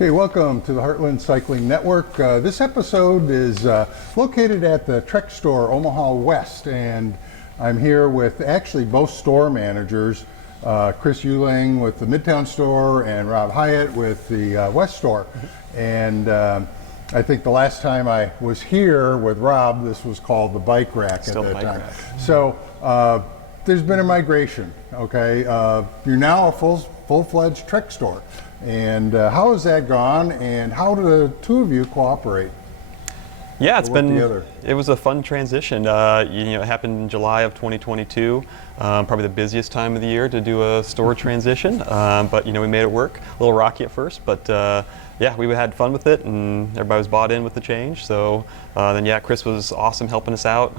Okay, welcome to the Heartland Cycling Network. This episode is located at the Trek Store, Omaha West, and I'm here with actually both store managers, Chris Ulane with the Midtown store and Robb Haitt with the West store. And I think the last time I was here with Rob, this was called the bike rack at that time. So there's been a migration, okay? You're now a full-fledged Trek store. And how has that gone, and how do the two of you cooperate? Yeah, it was a fun transition. It happened in July of 2022, probably the busiest time of the year to do a store transition. But we made it work. A little rocky at first, but yeah, we had fun with it, and everybody was bought in with the change. So then, Chris was awesome helping us out,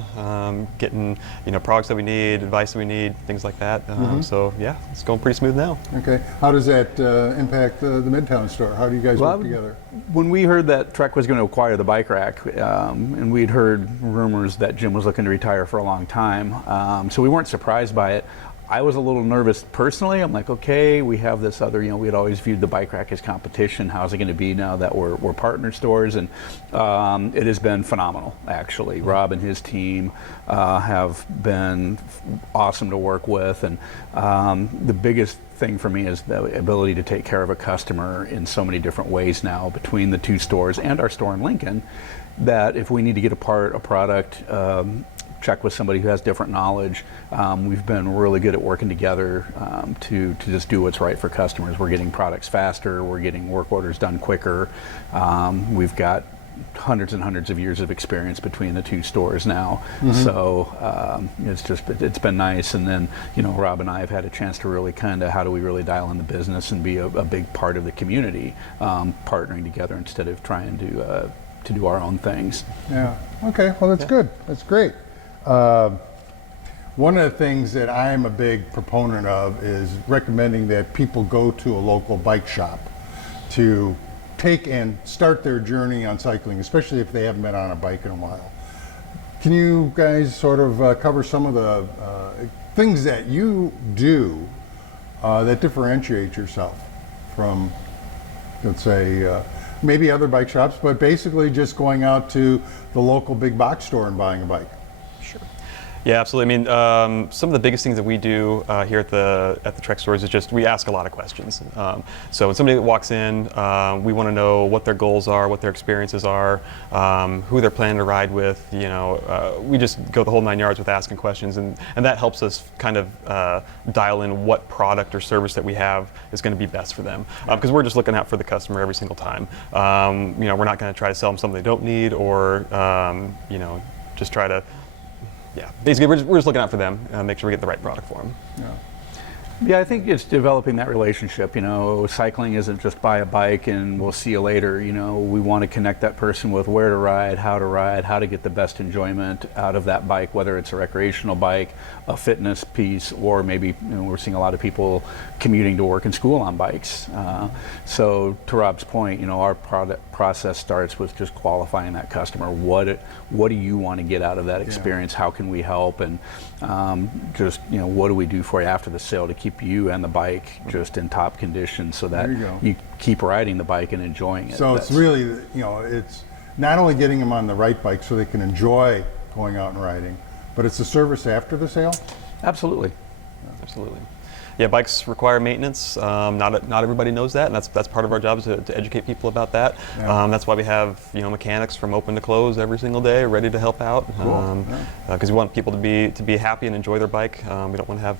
getting products that we need, advice that we need, things like that. So yeah, it's going pretty smooth now. Okay, how does that impact the Midtown store? How do you guys work together? When we heard that Trek was going to acquire the bike rack, and we'd heard rumors that Jim was looking to retire for a long time, so we weren't surprised by it. I was a little nervous personally. I'm like, okay, we have this other, we had always viewed the bike rack as competition. How's it going to be now that we're partner stores? And it has been phenomenal, actually. Rob and his team have been awesome to work with. And the biggest thing for me is the ability to take care of a customer in so many different ways now between the two stores and our store in Lincoln, that if we need to get a product, check with somebody who has different knowledge. We've been really good at working together to just do what's right for customers. We're getting products faster, we're getting work orders done quicker. We've got hundreds and hundreds of years of experience between the two stores now. So it's been nice. And then Rob and I have had a chance to really how do we really dial in the business and be a big part of the community, partnering together instead of trying to do our own things. Yeah, okay, well that's good, that's great. One of the things that I'm a big proponent of is recommending that people go to a local bike shop to take and start their journey on cycling, especially if they haven't been on a bike in a while. Can you guys sort of cover some of the things that you do that differentiate yourself from, let's say, maybe other bike shops, but basically just going out to the local big box store and buying a bike? Yeah, absolutely. I mean, some of the biggest things that we do here at the Trek stores is just we ask a lot of questions. So when somebody walks in, we want to know what their goals are, what their experiences are, who they're planning to ride with. We just go the whole 9 yards with asking questions, and that helps us kind of dial in what product or service that we have is going to be best for them. Because we're just looking out for the customer every single time. We're not going to try to sell them something they don't need, or just try to. Yeah, basically we're just looking out for them, make sure we get the right product for them. Yeah, I think it's developing that relationship. Cycling isn't just buy a bike and we'll see you later. We want to connect that person with where to ride, how to get the best enjoyment out of that bike, whether it's a recreational bike, a fitness piece, or maybe we're seeing a lot of people commuting to work and school on bikes. So to Rob's point, our process starts with just qualifying that customer. What do you want to get out of that experience? How can we help? And what do we do for you after the sale to keep you and the bike just in top condition so that you keep riding the bike and enjoying it. So it's really, it's not only getting them on the right bike so they can enjoy going out and riding, but it's the service after the sale? Absolutely. Absolutely. Yeah, bikes require maintenance. Not everybody knows that, and that's part of our job is to educate people about that. That's why we have mechanics from open to close every single day, ready to help out. Because we want people to be happy and enjoy their bike. We don't want to have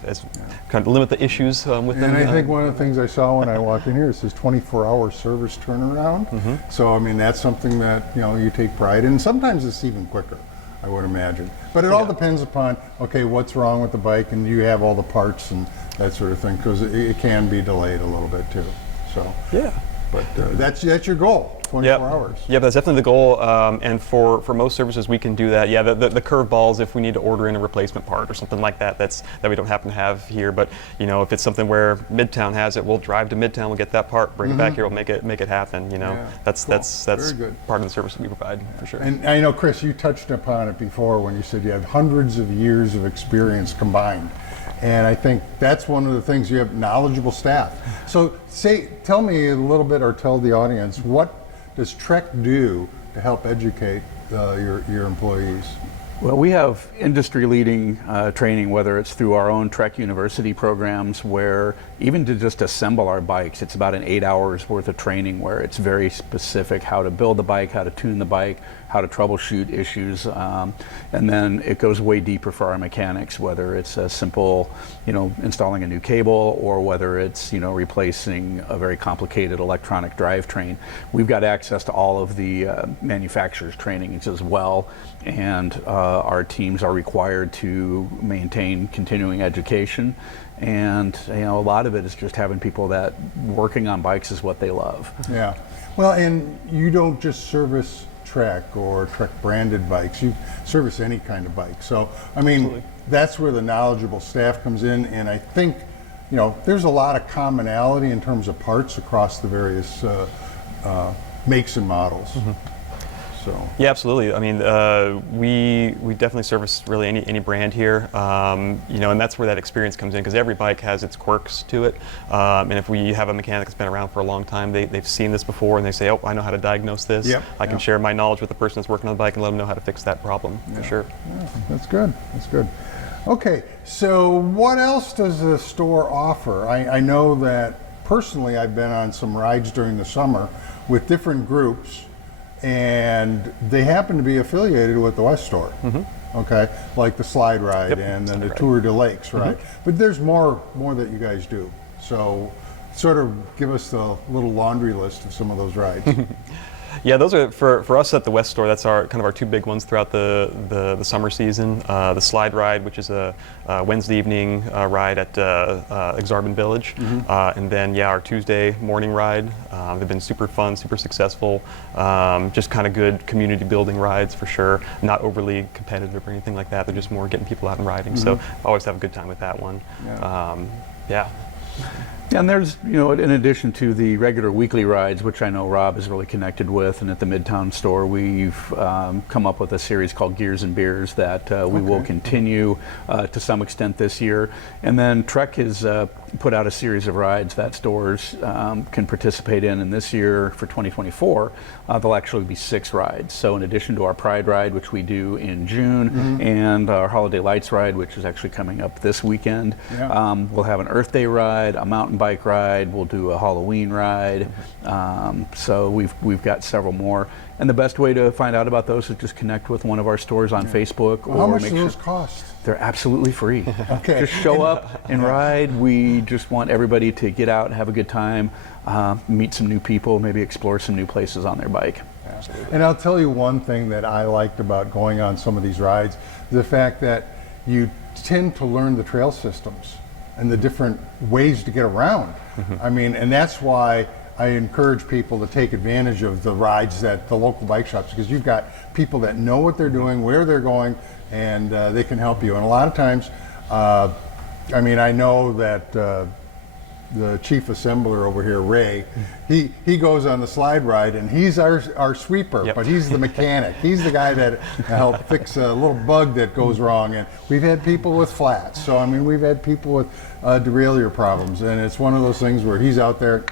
kind of limit the issues with them. And I think one of the things I saw when I walked in here is this 24-hour service turnaround. So I mean that's something that you take pride in. Sometimes it's even quicker, I would imagine. But it all depends upon what's wrong with the bike, and do you have all the parts and that sort of thing, because it can be delayed a little bit too. So but that's your goal. 24 hours. Yeah, that's definitely the goal. And for most services, we can do that. Yeah, the curveballs, if we need to order in a replacement part or something like that, that we don't happen to have here. But if it's something where Midtown has it, we'll drive to Midtown, we'll get that part, bring it back here, we'll make it happen. That's part of the service that we provide for sure. And I know, Chris, you touched upon it before when you said you have hundreds of years of experience combined. And I think that's one of the things, you have knowledgeable staff. So tell me a little bit, or tell the audience, what does Trek do to help educate your employees? Well, we have industry-leading training, whether it's through our own Trek University programs, where even to just assemble our bikes, it's about an 8 hours worth of training where it's very specific how to build the bike, how to tune the bike, how to troubleshoot issues, and then it goes way deeper for our mechanics, whether it's a simple, installing a new cable, or whether it's, replacing a very complicated electronic drivetrain. We've got access to all of the manufacturers' trainings as well, and our teams are required to maintain continuing education. And a lot of it is just having people that working on bikes is what they love. Yeah. Well, and you don't just service Trek or Trek branded bikes, you service any kind of bike. So, I mean, absolutely, that's where the knowledgeable staff comes in, and I think, there's a lot of commonality in terms of parts across the various makes and models. Mm-hmm. So. Yeah, absolutely. I mean, we definitely service really any brand here, and that's where that experience comes in, because every bike has its quirks to it. And if we have a mechanic that's been around for a long time, they've seen this before, and they say, "Oh, I know how to diagnose this." Yep. I can share my knowledge with the person that's working on the bike and let them know how to fix that problem. For sure. Yeah, that's good. That's good. Okay, so what else does the store offer? I know that personally, I've been on some rides during the summer with different groups, and they happen to be affiliated with the West Store. Mm-hmm. Okay, like the slide ride, yep, and then the Tour de Lakes ride. Mm-hmm. But there's more that you guys do. So sort of give us the little laundry list of some of those rides. Yeah, those are for us at the West Store. That's our two big ones throughout the summer season. The slide ride, which is a Wednesday evening ride at Exarban Village, mm-hmm, and then our Tuesday morning ride. They've been super fun, super successful. Just kind of good community building rides for sure. Not overly competitive or anything like that. They're just more getting people out and riding. Mm-hmm. So I always have a good time with that one. Yeah. And there's, in addition to the regular weekly rides, which I know Rob is really connected with, and at the Midtown store, we've come up with a series called Gears and Beers that we will continue to some extent this year. And then Trek has put out a series of rides that stores can participate in. And this year, for 2024, there'll actually be 6 rides. So in addition to our Pride ride, which we do in June, mm-hmm, and our Holiday Lights ride, which is actually coming up this weekend, we'll have an Earth Day ride, a mountain bike ride, we'll do a Halloween ride, so we've got several more. And the best way to find out about those is just connect with one of our stores on Facebook. Well, or how much do those cost? They're absolutely free. Okay. Just show up and ride. We just want everybody to get out and have a good time, meet some new people, maybe explore some new places on their bike. Absolutely. And I'll tell you one thing that I liked about going on some of these rides, the fact that you tend to learn the trail systems and the different ways to get around. Mm-hmm. I mean, and that's why I encourage people to take advantage of the rides at the local bike shops, because you've got people that know what they're doing, where they're going, and they can help you. And a lot of times, I know that the chief assembler over here, Ray, he goes on the slide ride, and he's our sweeper, yep, but he's the mechanic. He's the guy that helped fix a little bug that goes wrong. And we've had people with flats. So, we've had people with derailleur problems. And it's one of those things where he's out there,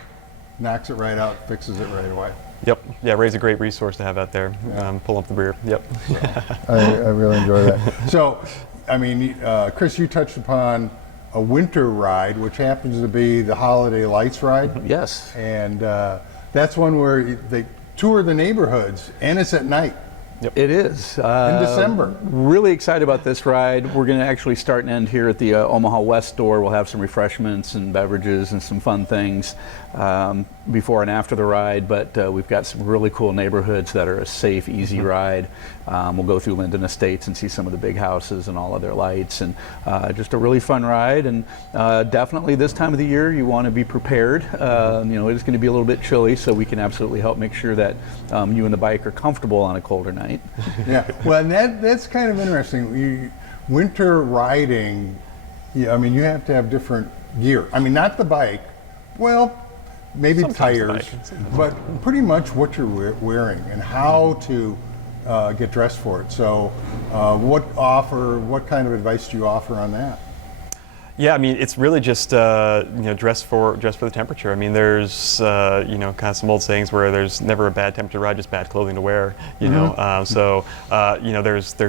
knocks it right out, fixes it right away. Yep. Yeah, Ray's a great resource to have out there. Yeah. Pull up the rear. Yep. So, I really enjoy that. So, Chris, you touched upon a winter ride, which happens to be the Holiday Lights ride. Yes. And that's one where they tour the neighborhoods, and it's at night. Yep. It is. In December. Really excited about this ride. We're going to actually start and end here at the Omaha West store. We'll have some refreshments and beverages and some fun things before and after the ride, but we've got some really cool neighborhoods that are a safe, easy ride. We'll go through Linden Estates and see some of the big houses and all of their lights, and just a really fun ride. And definitely this time of the year, you want to be prepared. It's going to be a little bit chilly, so we can absolutely help make sure that you and the bike are comfortable on a colder night. Yeah, well, and that's kind of interesting. Winter riding, you have to have different gear. Not the bike, well, maybe tires, but pretty much what you're wearing and how to get dressed for it. So what kind of advice do you offer on that? Yeah, I mean, it's really just dress for the temperature. I mean, there's kind of some old sayings where there's never a bad temperature ride, just bad clothing to wear. There's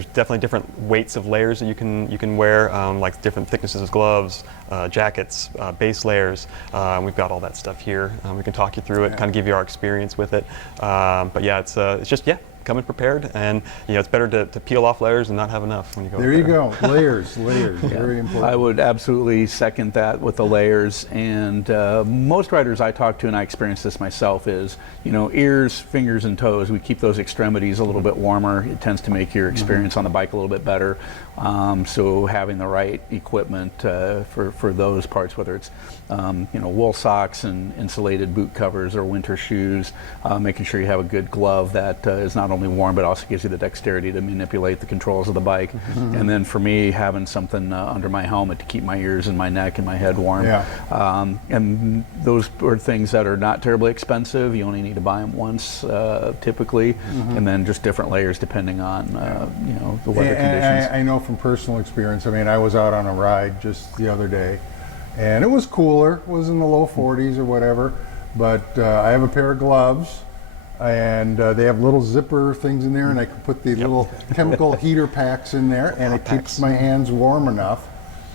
definitely different weights of layers that you can wear, like different thicknesses of gloves, jackets, base layers. We've got all that stuff here. We can talk you through it, kind of give you our experience with it. But yeah, it's just coming prepared, and it's better to peel off layers and not have enough when you go. There you go, layers, very important. I would absolutely second that with the layers. And most riders I talk to, and I experience this myself, is ears, fingers, and toes. We keep those extremities a little bit warmer. It tends to make your experience on the bike a little bit better. So having the right equipment for those parts, whether it's wool socks and insulated boot covers or winter shoes, making sure you have a good glove that is not only warm but also gives you the dexterity to manipulate the controls of the bike. And then for me, having something under my helmet to keep my ears and my neck and my head warm. And those are things that are not terribly expensive. You only need to buy them once typically, and then just different layers depending on the weather conditions. I know from personal experience. I mean, I was out on a ride just the other day, and it was cooler. It was in the low 40s or whatever, but I have a pair of gloves, and they have little zipper things in there, and I can put the little chemical heater packs in there, and it keeps my hands warm enough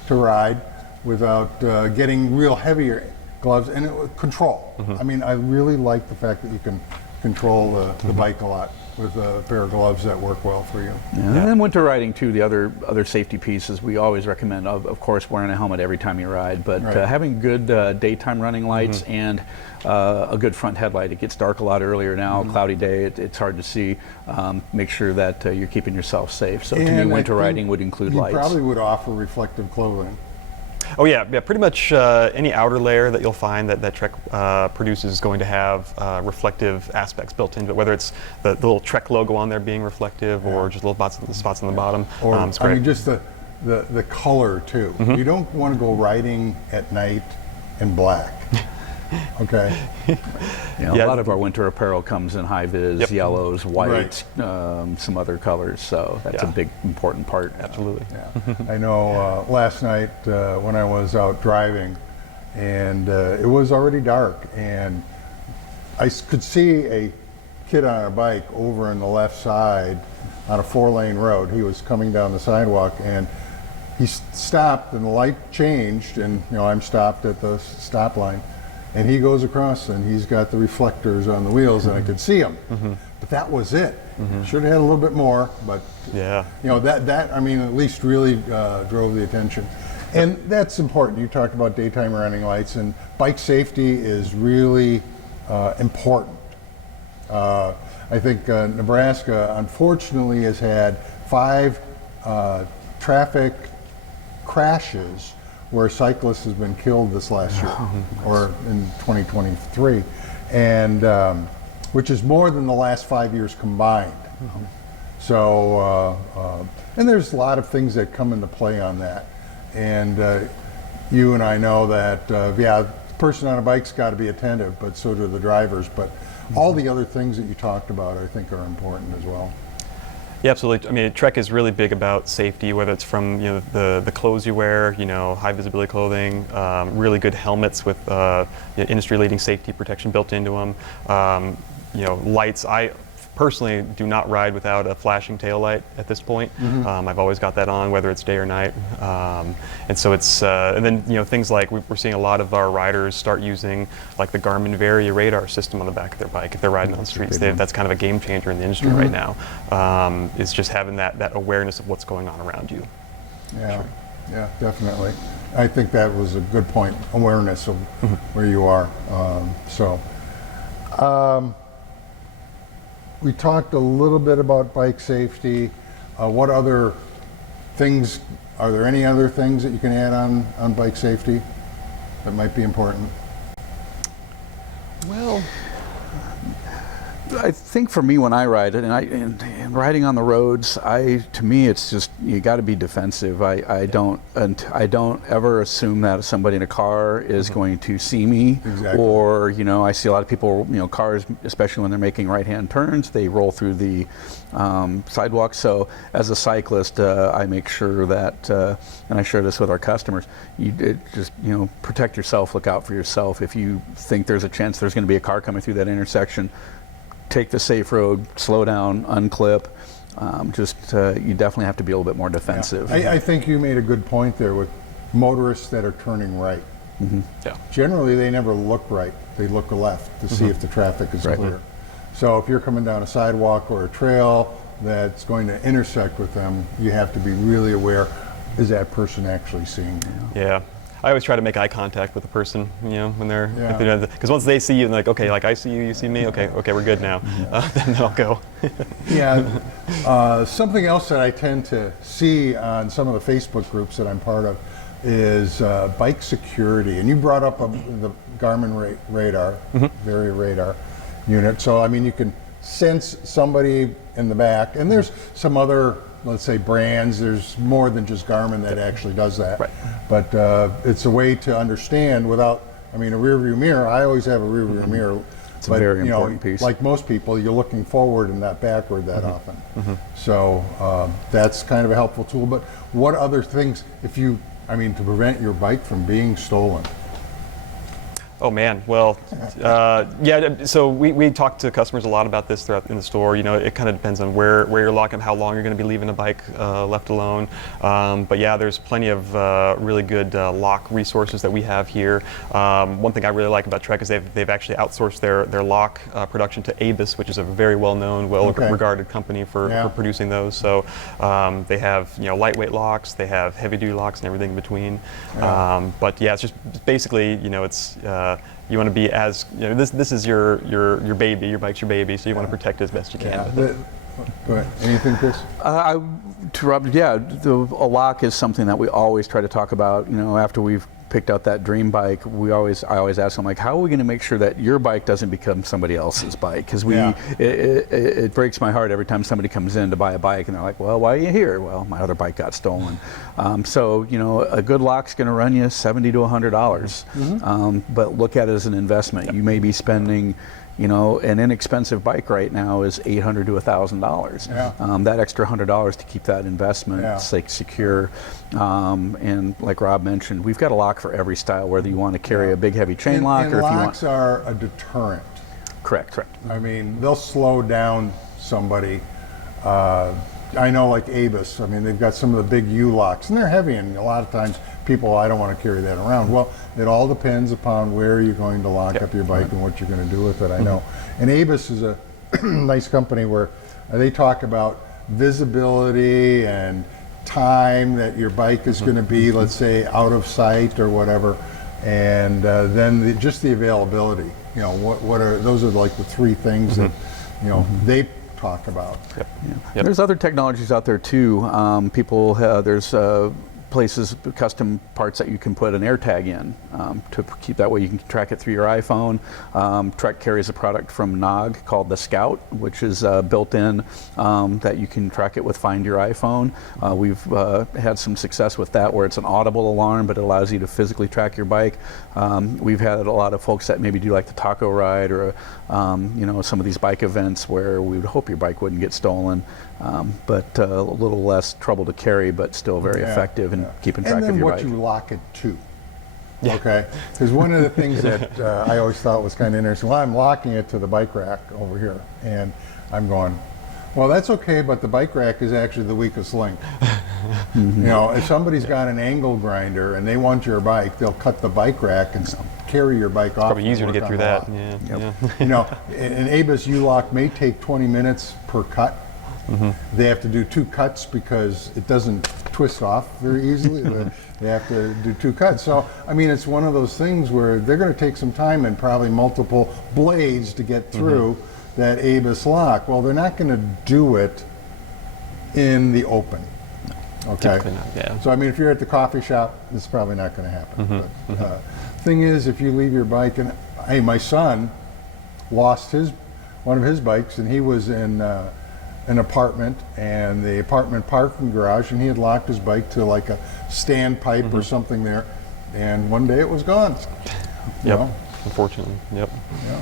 to ride without getting real heavier gloves, and control. I mean, I really like the fact that you can control the bike a lot with a pair of gloves that work well for you. And then winter riding too, the other safety pieces we always recommend, of course, wearing a helmet every time you ride, but having good daytime running lights and a good front headlight. It gets dark a lot earlier now, cloudy day, it's hard to see. Make sure that you're keeping yourself safe. So to me, winter riding would include lights. You probably would offer reflective clothing. Oh yeah, pretty much any outer layer that you'll find that Trek produces is going to have reflective aspects built into it, whether it's the little Trek logo on there being reflective or just little spots on the bottom. Or it's great. I mean, just the color too. You don't want to go riding at night in black. Okay. A lot of our winter apparel comes in high vis, yellows, whites, some other colors. So that's a big important part. Absolutely. I know last night when I was out driving, and it was already dark, and I could see a kid on a bike over on the left side on a 4-lane road. He was coming down the sidewalk, and he stopped, and the light changed, and I'm stopped at the stop line. And he goes across, and he's got the reflectors on the wheels, and I could see him. But that was it. Should have had a little bit more, but that I mean, at least really drove the attention. And that's important. You talked about daytime running lights, and bike safety is really important. I think Nebraska, unfortunately, has had 5 traffic crashes where cyclists has been killed this last year, or in 2023, and which is more than the last 5 years combined. So, and there's a lot of things that come into play on that. And you and I know that, the person on a bike's got to be attentive, but so do the drivers. But all the other things that you talked about, I think, are important as well. Yeah, absolutely. I mean, Trek is really big about safety, whether it's from the clothes you wear, high visibility clothing, really good helmets with industry-leading safety protection built into them. Lights. I personally do not ride without a flashing tail light at this point. I've always got that on, whether it's day or night. And so it's, and then things like we're seeing a lot of our riders start using like the Garmin Varia radar system on the back of their bike if they're riding on streets. That's kind of a game changer in the industry right now. Is just having that awareness of what's going on around you. Yeah, definitely. I think that was a good point. Awareness of where you are. We talked a little bit about bike safety. What other things, are there any other things that you can add on bike safety that might be important? Well, I think for me when I ride, and riding on the roads, to me it's just you got to be defensive. I don't ever assume that somebody in a car is going to see me, Exactly. or I see a lot of people, cars, especially when they're making right-hand turns, they roll through the sidewalk. So as a cyclist, I make sure that, and I share this with our customers, just protect yourself, look out for yourself. If you think there's a chance there's going to be a car coming through that intersection, take the safe road, slow down, unclip. You definitely have to be a little bit more defensive. Yeah. I think you made a good point there with motorists that are turning right. Mm-hmm. Yeah. Generally, they never look right. They look left to see if the traffic is clear. So if you're coming down a sidewalk or a trail that's going to intersect with them, you have to be really aware, is that person actually seeing you? Yeah. I always try to make eye contact with the person, when they're, Yeah. because once they see you, and like, okay, like I see you, you see me, okay, we're good now. Then I'll go. Yeah. Something else that I tend to see on some of the Facebook groups that I'm part of is bike security. And you brought up the Garmin radar, Varia radar unit. So, I mean, you can sense somebody in the back. And there's some other, let's say, brands. There's more than just Garmin that actually does that. Right. But it's a way to understand without, a rear view mirror. I always have a rear view mirror. It's a very important piece. Like most people, you're looking forward and not backward that often. So that's kind of a helpful tool. But what other things, to prevent your bike from being stolen? Oh man, well, yeah. So we talk to customers a lot about this throughout in the store. It kind of depends on where you're locking, how long you're going to be leaving a bike left alone. But yeah, there's plenty of really good lock resources that we have here. One thing I really like about Trek is they've actually outsourced their lock production to Avis, which is a very well-known, well-regarded company for producing those. So they have lightweight locks, they have heavy-duty locks, and everything in between. Yeah. But yeah, it's just basically it's. You want to be as this is your baby. Your bike's your baby, so you want to protect it as best you can. Go ahead. Anything, Chris? To Rob, a lock is something that we always try to talk about. After we've picked out that dream bike, I always ask them, like, how are we going to make sure that your bike doesn't become somebody else's bike? Because it breaks my heart every time somebody comes in to buy a bike and they're like, well, why are you here? Well, my other bike got stolen. So a good lock's going to run you $70 to $100. But look at it as an investment. You may be spending an inexpensive bike right now is $800 to $1,000. Yeah. That extra $100 to keep that investment secure. And like Rob mentioned, we've got a lock for every style, whether you want to carry a big heavy chain lock or if you want. Locks are a deterrent. Correct. They'll slow down somebody. I know, like Avis, they've got some of the big U-locks, and they're heavy, and a lot of times people, I don't want to carry that around. Well, it all depends upon where you're going to lock up your bike and what you're going to do with it, I know. And Avis is a nice company where they talk about visibility and time that your bike is going to be, let's say, out of sight or whatever, and then just the availability. Those are like the three things that, they talk about. Yep. There's other technologies out there too. There's places, custom parts that you can put an AirTag in to keep that way you can track it through your iPhone. Trek carries a product from Nog called the Scout, which is built in that you can track it with Find Your iPhone. We've had some success with that where it's an audible alarm, but it allows you to physically track your bike. We've had a lot of folks that maybe do like the taco ride or some of these bike events where we would hope your bike wouldn't get stolen, but a little less trouble to carry, but still very effective in keeping track of your bike. And then what you lock it to. Okay, because one of the things that I always thought was kind of interesting, well, I'm locking it to the bike rack over here, and I'm going, well, that's okay, but the bike rack is actually the weakest link. If somebody's got an angle grinder and they want your bike, they'll cut the bike rack and carry your bike off. Probably easier to get through that. An Avis U-lock may take 20 minutes per cut. They have to do 2 cuts because it doesn't twist off very easily. They have to do 2 cuts. So, it's one of those things where they're going to take some time and probably multiple blades to get through that Avis lock. Well, they're not going to do it in the open. Okay. Not, So, if you're at the coffee shop, it's probably not going to happen. But thing is, if you leave your bike, and hey, my son lost his one of his bikes, and he was in an apartment, and the apartment parking garage, and he had locked his bike to like a standpipe or something there, and one day it was gone. You Yep. know? Unfortunately. Yep. Yeah.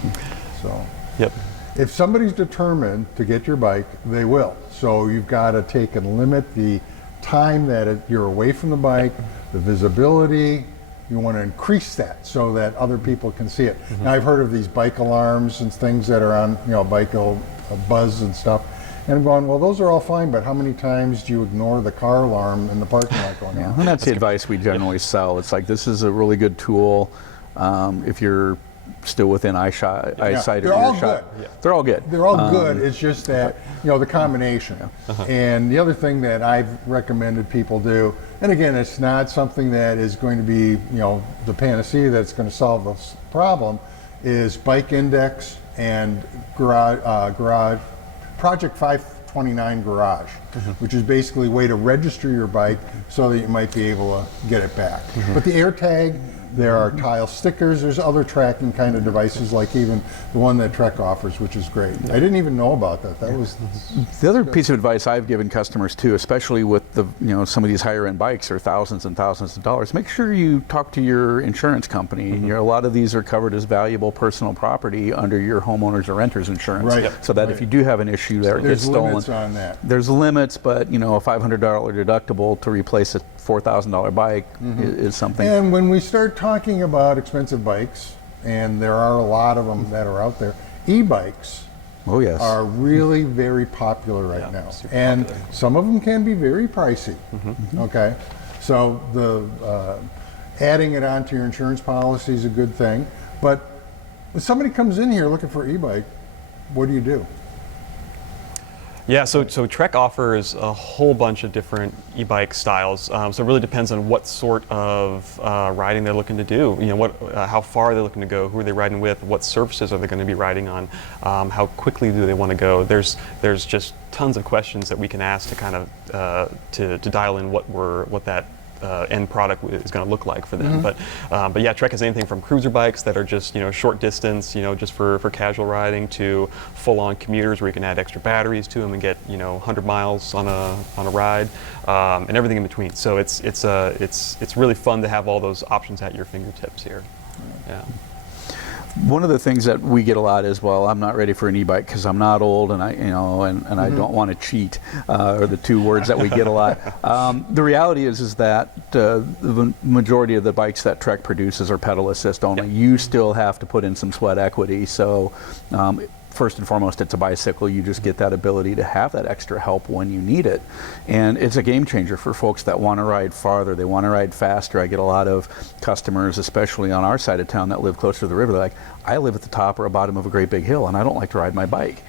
So Yep. if somebody's determined to get your bike, they will. So you've got to take and limit the time that you're away from the bike, the visibility. You want to increase that so that other people can see it. Now I've heard of these bike alarms and things that are on, bike buzz and stuff. And I'm going, well, those are all fine, but how many times do you ignore the car alarm in the parking lot going on? And that's the advice we generally sell. It's like, this is a really good tool if you're still within eyesight of they're all earshot. good. They're all good. They're all good. It's just that, the combination. And the other thing that I've recommended people do, and again, it's not something that is going to be, the panacea that's going to solve this problem, is Bike Index and garage Project 529 Garage, which is basically a way to register your bike so that you might be able to get it back. But the AirTag, there are tile stickers, there's other tracking kind of devices, like even the one that Trek offers, which is great. I didn't even know about that. That was the other piece of advice I've given customers too, especially with the some of these higher end bikes are thousands and thousands of dollars. Make sure you talk to your insurance company. A lot of these are covered as valuable personal property under your homeowners or renters insurance, so that if you do have an issue there, it gets stolen. There's limits on that. There's limits, but a $500 deductible to replace a $4,000 bike is something. And when we start talking about expensive bikes, and there are a lot of them that are out there, e-bikes are really very popular right now. And some of them can be very pricey. Okay, so the adding it onto your insurance policy is a good thing. But when somebody comes in here looking for an e-bike, what do you do? Yeah, so Trek offers a whole bunch of different e-bike styles. So it really depends on what sort of riding they're looking to do. How far they're looking to go, who are they riding with, what surfaces are they going to be riding on, how quickly do they want to go. There's just tons of questions that we can ask to kind of to dial in what that end product is going to look like for them. But yeah, Trek has anything from cruiser bikes that are just short distance, just for casual riding, to full-on commuters where you can add extra batteries to them and get 100 miles on a ride, and everything in between. So it's really fun to have all those options at your fingertips here. Yeah. One of the things that we get a lot is, well, I'm not ready for an e-bike because I'm not old, and I I don't want to cheat, are the two words that we get a lot. The reality is that the majority of the bikes that Trek produces are pedal assist only. You still have to put in some sweat equity. So first and foremost, it's a bicycle. You just get that ability to have that extra help when you need it. And it's a game changer for folks that want to ride farther. They want to ride faster. I get a lot of customers, especially on our side of town, that live closer to the river. They're like, I live at the top or bottom of a great big hill, and I don't like to ride my bike.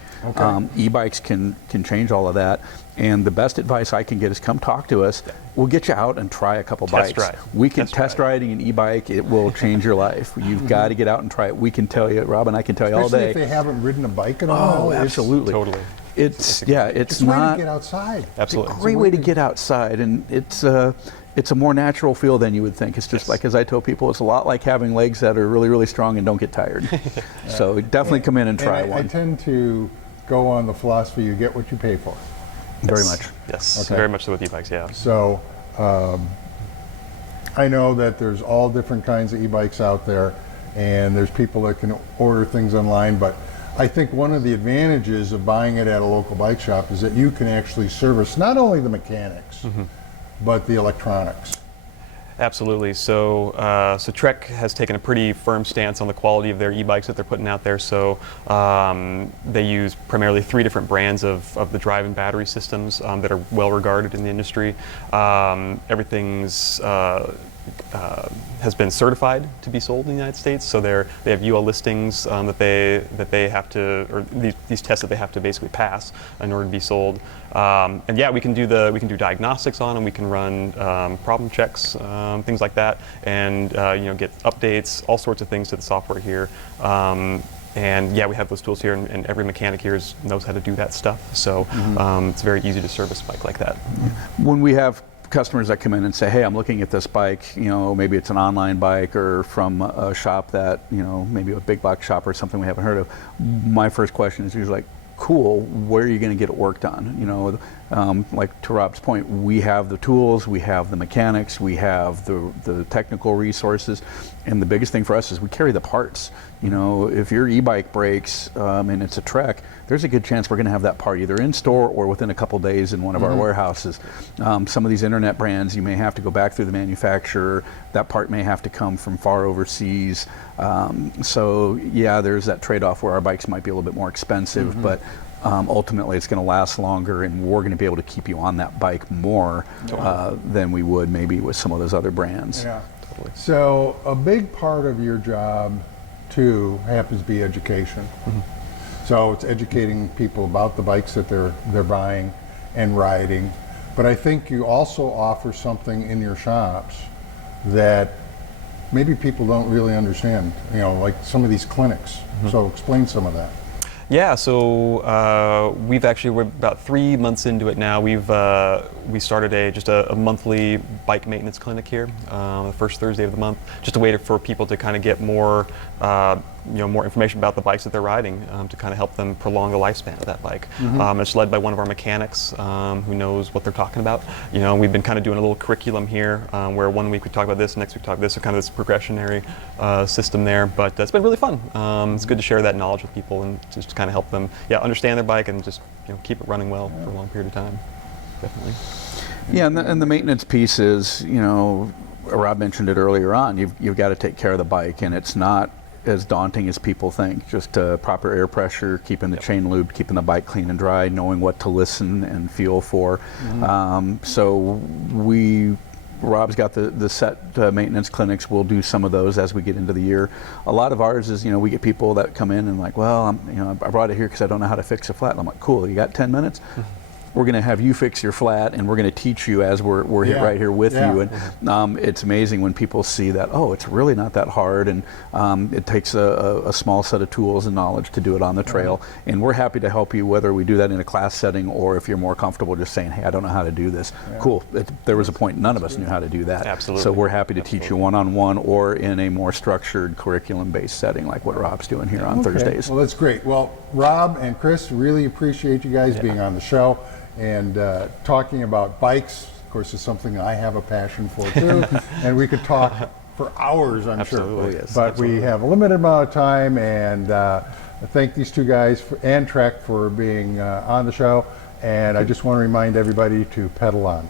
E-bikes can change all of that. And the best advice I can get is come talk to us. We'll get you out and try a couple bikes. We can test riding an e-bike. It will change your life. You've got to get out and try it. We can tell you, Rob and I can tell you all day. Especially if they haven't ridden a bike at all. Oh, absolutely. Totally. It's a way to get outside. Absolutely. It's a great way to get outside, and it's a more natural feel than you would think. It's just like, as I tell people, it's a lot like having legs that are really, really strong and don't get tired. So definitely come in and try one. I tend to go on the philosophy, you get what you pay for. Very much. Yes, very much so with e-bikes, yeah. So I know that there's all different kinds of e-bikes out there, and there's people that can order things online, but I think one of the advantages of buying it at a local bike shop is that you can actually service not only the mechanics, but the electronics. Absolutely. So Trek has taken a pretty firm stance on the quality of their e-bikes that they're putting out there. So they use primarily 3 different brands of the drive and battery systems that are well regarded in the industry. Everything's has been certified to be sold in the United States. So they have UL listings that they have to, or these tests that they have to basically pass in order to be sold. And yeah, we can do diagnostics on them. We can run problem checks, things like that, and get updates, all sorts of things to the software here. And yeah, we have those tools here, and every mechanic here knows how to do that stuff. So it's very easy to service a bike like that. When we have customers that come in and say, hey, I'm looking at this bike, you know, maybe it's an online bike or from a shop that, you know, maybe a big box shop or something we haven't heard of. My first question is usually like, cool, where are you going to get it worked on? You know, like to Rob's point, we have the tools, we have the mechanics, we have the technical resources, and the biggest thing for us is we carry the parts. You know, if your e-bike breaks and it's a Trek, there's a good chance we're going to have that part either in store or within a couple days in one of our warehouses. Some of these internet brands, you may have to go back through the manufacturer. That part may have to come from far overseas. So yeah, there's that trade-off where our bikes might be a little bit more expensive, but ultimately it's going to last longer, and we're going to be able to keep you on that bike more than we would maybe with some of those other brands. Yeah. So a big part of your job too happens to be education. So it's educating people about the bikes that they're buying and riding. But I think you also offer something in your shops that maybe people don't really understand, you know, like some of these clinics. So explain some of that. Yeah, so we're about 3 months into it now. We started just a monthly bike maintenance clinic here, the first Thursday of the month, just a way for people to kind of get more more information about the bikes that they're riding, to kind of help them prolong the lifespan of that bike. It's led by one of our mechanics who knows what they're talking about. You know, we've been kind of doing a little curriculum here where one week we talk about this, next week we talk about this, so kind of this progressionary system there. But it's been really fun. It's good to share that knowledge with people and just kind of help them, understand their bike and just keep it running well for a long period of time. Definitely. Yeah, and the maintenance piece is, Rob mentioned it earlier on. You've got to take care of the bike, and it's not as daunting as people think. Just proper air pressure, keeping the chain lubed, keeping the bike clean and dry, knowing what to listen and feel for. So Rob's got the set maintenance clinics. We'll do some of those as we get into the year. A lot of ours is, we get people that come in and like, well, I brought it here because I don't know how to fix a flat. And I'm like, cool, you got 10 minutes? We're going to have you fix your flat, and we're going to teach you as we're right here with you. And it's amazing when people see that, oh, it's really not that hard, and it takes a small set of tools and knowledge to do it on the trail. And we're happy to help you, whether we do that in a class setting or if you're more comfortable just saying, hey, I don't know how to do this. Cool. There was a point none of us knew how to do that. Absolutely. So we're happy to teach you one-on-one or in a more structured curriculum-based setting like what Rob's doing here on Thursdays. Well, that's great. Well, Rob and Chris, really appreciate you guys being on the show. And talking about bikes, of course, is something I have a passion for too. And we could talk for hours, I'm Absolutely, sure. yes. But Absolutely. we have a limited amount of time, and thank these two guys and Trek for being on the show. And I just want to remind everybody to pedal on.